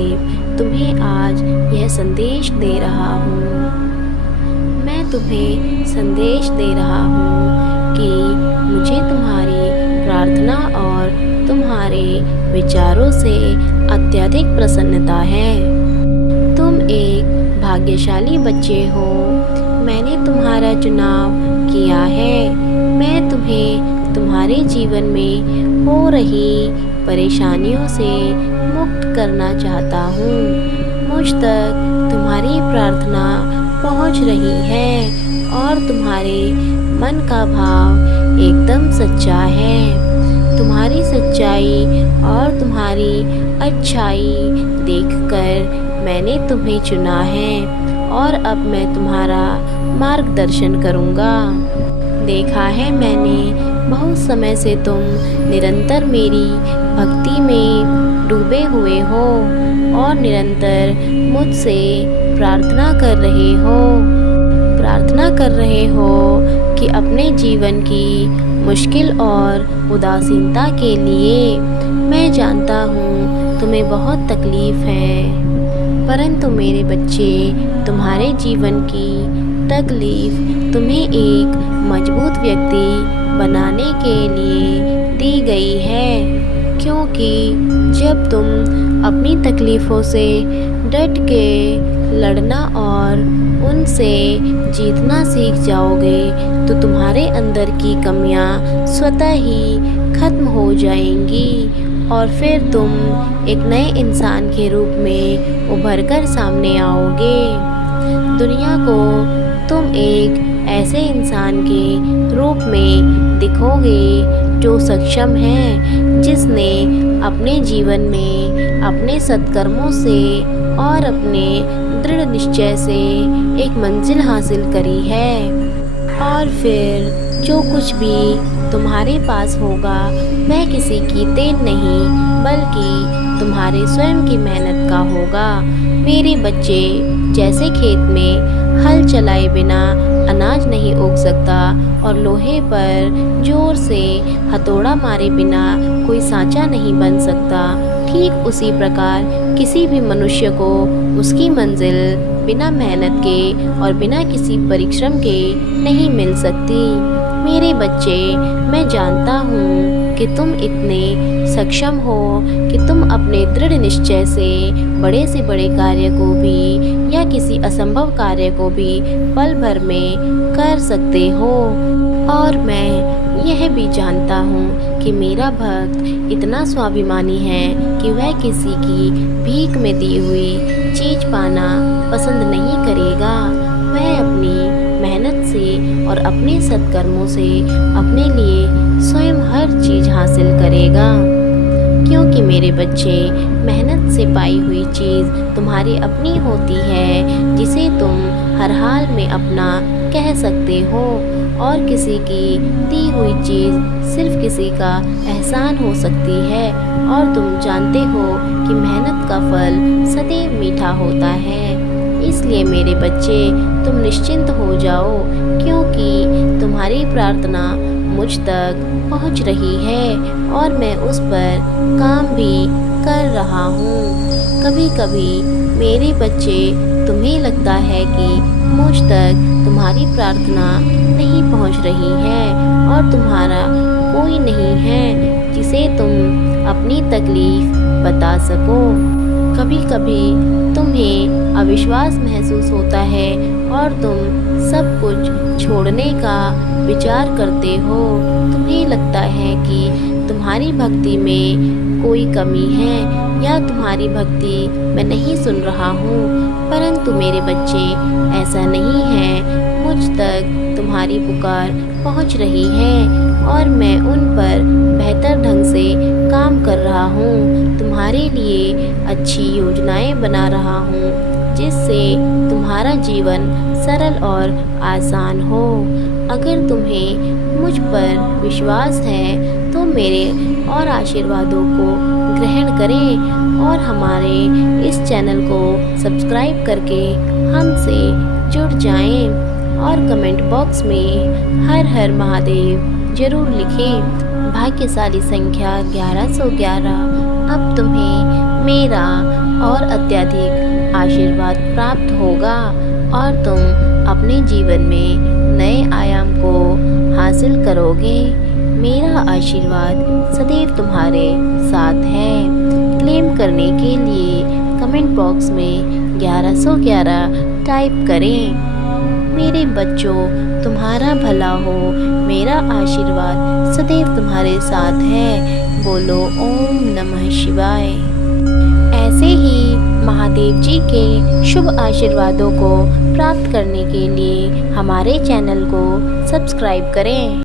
महादेव तुम्हें आज यह संदेश दे रहा हूँ। मैं तुम्हें संदेश दे रहा हूँ कि मुझे तुम्हारी प्रार्थना और तुम्हारे विचारों से अत्यधिक प्रसन्नता है। तुम एक भाग्यशाली बच्चे हो। मैंने तुम्हारा चुनाव किया है। मैं तुम्हें तुम्हारे जीवन में हो रही परेशानियों से मुक्त करना चाहता हूँ। मुझ तक तुम्हारी प्रार्थना पहुँच रही है और तुम्हारे मन का भाव एकदम सच्चा है। तुम्हारी सच्चाई और तुम्हारी अच्छाई देखकर मैंने तुम्हें चुना है और अब मैं तुम्हारा मार्गदर्शन करूँगा। देखा है मैंने बहुत समय से तुम निरंतर मेरी भक्ति में डूबे हुए हो और निरंतर मुझसे प्रार्थना कर रहे हो। प्रार्थना कर रहे हो कि अपने जीवन की मुश्किल और उदासीनता के लिए। मैं जानता हूँ तुम्हें बहुत तकलीफ़ है, परंतु मेरे बच्चे तुम्हारे जीवन की तकलीफ़ तुम्हें एक मजबूत व्यक्ति बनाने के लिए दी गई है। क्योंकि जब तुम अपनी तकलीफ़ों से डट के लड़ना और उनसे जीतना सीख जाओगे तो तुम्हारे अंदर की कमियां स्वतः ही खत्म हो जाएंगी और फिर तुम एक नए इंसान के रूप में उभर कर सामने आओगे। दुनिया को तुम एक ऐसे इंसान के रूप में दिखोगे जो सक्षम है, जिसने अपने जीवन में अपने सत्कर्मों से और अपने दृढ़ निश्चय से एक मंजिल हासिल करी है। और फिर जो कुछ भी तुम्हारे पास होगा वह किसी की देन नहीं बल्कि तुम्हारे स्वयं की मेहनत का होगा। मेरे बच्चे, जैसे खेत में हल चलाए बिना अनाज नहीं उग सकता और लोहे पर जोर से हथौड़ा मारे बिना कोई सांचा नहीं बन सकता, ठीक उसी प्रकार किसी भी मनुष्य को उसकी मंजिल बिना मेहनत के और बिना किसी परिश्रम के नहीं मिल सकती। मेरे बच्चे, मैं जानता हूँ कि तुम इतने सक्षम हो कि तुम अपने दृढ़ निश्चय से बड़े कार्य को भी या किसी असंभव कार्य को भी पल भर में कर सकते हो। और मैं यह भी जानता हूँ कि मेरा भक्त इतना स्वाभिमानी है कि वह किसी की भीख में दी हुई चीज़ पाना पसंद नहीं करेगा। वह अपनी मेहनत से और अपने सत्कर्मों से अपने लिए स्वयं हर चीज़ हासिल करेगा। क्योंकि मेरे बच्चे, मेहनत से पाई हुई चीज़ तुम्हारी अपनी होती है, जिसे तुम हर हाल में अपना कह सकते हो। और किसी की दी हुई चीज़ सिर्फ किसी का एहसान हो सकती है। और तुम जानते हो कि मेहनत का फल सदैव मीठा होता है। इसलिए मेरे बच्चे, तुम निश्चिंत हो जाओ, क्योंकि तुम्हारी प्रार्थना मुझ तक पहुंच रही है और मैं उस पर काम भी कर रहा हूँ। कभी कभी मेरे बच्चे, तुम्हें लगता है कि मुझ तक तुम्हारी प्रार्थना नहीं पहुंच रही है और तुम्हारा कोई नहीं है जिसे तुम अपनी तकलीफ बता सको। कभी कभी तुम्हें अविश्वास महसूस होता है और तुम सब कुछ छोड़ने का विचार करते हो। तुम्हें लगता है कि तुम्हारी भक्ति में कोई कमी है या तुम्हारी भक्ति मैं नहीं सुन रहा हूँ, परंतु मेरे बच्चे, ऐसा नहीं है। मुझ तक तुम्हारी पुकार पहुँच रही है और मैं उन पर बेहतर ढंग से काम कर रहा हूँ। तुम्हारे लिए अच्छी योजनाएं बना रहा हूँ, जिससे तुम्हारा जीवन सरल और आसान हो। अगर तुम्हें मुझ पर विश्वास है तो मेरे और आशीर्वादों को ग्रहण करें और हमारे इस चैनल को सब्सक्राइब करके हमसे जुड़ जाएं और कमेंट बॉक्स में हर हर महादेव जरूर लिखें। भाग्यशाली संख्या 1111 अब तुम्हें मेरा और अत्यधिक आशीर्वाद प्राप्त होगा और तुम अपने जीवन में नए आयाम को हासिल करोगे। मेरा आशीर्वाद सदैव तुम्हारे साथ है। क्लेम करने के लिए कमेंट बॉक्स में 1111 टाइप करें। मेरे बच्चों, तुम्हारा भला हो। मेरा आशीर्वाद सदैव तुम्हारे साथ है। बोलो ओम नमः शिवाय। ऐसे ही महादेव जी के शुभ आशीर्वादों को प्राप्त करने के लिए हमारे चैनल को सब्सक्राइब करें।